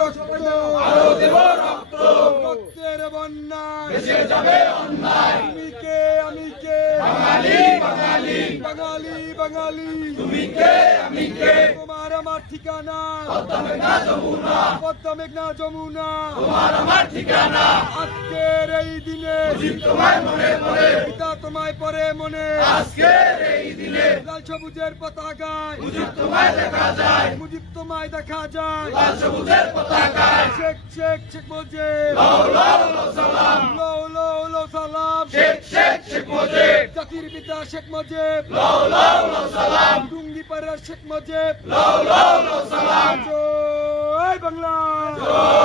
রক্ত আরো দেব রক্ত, রক্তের বন্যায় ভেসে যাবে অন্যায়। তুমি কে আমি কে বাঙালি বাঙালি, বাঙালি বাঙালি তুমি কে আমি কে, তোমার আমার ঠিকানা পদ্মা মেঘনা যমুনা, পদ্মা মেঘনা যমুনা তোমার আমার ঠিকানা। আজকের এই দিনে মুজিব তোমায় মনে মনে, পিতা তোমায় পরে মনে আজকের এই দিনে লাল সবুজের পতাকায় মুজিব তোমায় দেখা যায়, মুজিব তোমায় দেখা যায় লাল সবুজের পতাকায়। শেখ শেখ শেখ মুজিব লাও লাও লাও সালাম, লো লো লো সালাম শেখ শেখ শেখ মুজিব, জাতির পিতা শেখ মুজিব লাও লাও লাও সালাম, টুঙ্গিপাড়ার শেখ মুজিব লাও লাও লাও সালাম। জয় বাংলা জয়